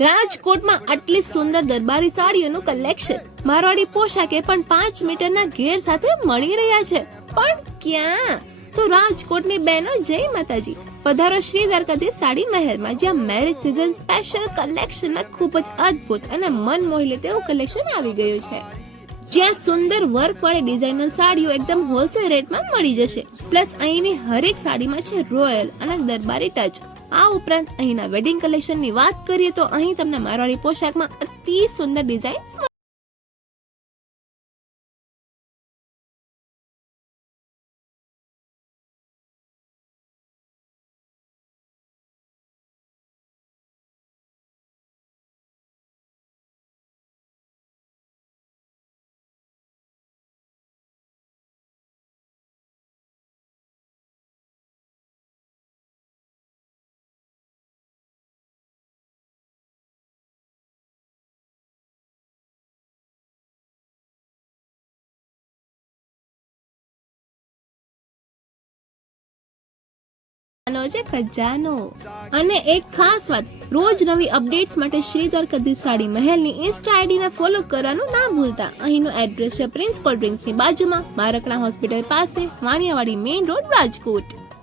રાજકોટમાં આટલી સુંદર દરબારી સાડીઓનું કલેક્શન, મારવાડી પોશાકે પણ 5 મીટરના ઘેર સાથે મળી રહ્યા છે. પણ ક્યાં? તો રાજકોટની બહેનો જય માતાજી, પધારો શ્રી દ્વારકાધીશ સાડી મહેલમાં, જ્યાં મેરેજ સીઝન સ્પેશિયલ કલેક્શનમાં ખૂબ જ અદ્ભુત અને મન મોહી લે તેવું કલેક્શન આવી ગયું છે. જ્યાં સુંદર વર્ક વાળી ડિઝાઇનર સાડીઓ એકદમ હોલસેલ રેટમાં મળી જશે. પ્લસ અહીંની હરેક સાડીમાં છે રોયલ અને દરબારી ટચ. આ ઉપરાંત અહીંના વેડિંગ કલેક્શનની વાત કરીએ તો અહીં તમને મારવાડી પોશાકમાં અતિ સુંદર ડિઝાઇન્સ છે ખજાનો. અને એક ખાસ વાત, રોજ નવી અપડેટ્સ માટે શ્રી દ્વારકાધીશ સાડી મહેલની ઇન્સ્ટા આઈડી ને ફોલો કરવાનું ના ભૂલતા. અહીંનું એડ્રેસ છે પ્રિન્સ કોલ્ડ ડ્રિંક્સની બાજુમાં, મારકણા હોસ્પિટલ પાસે, વાણિયાવાડી મેઇન રોડ, રાજકોટ.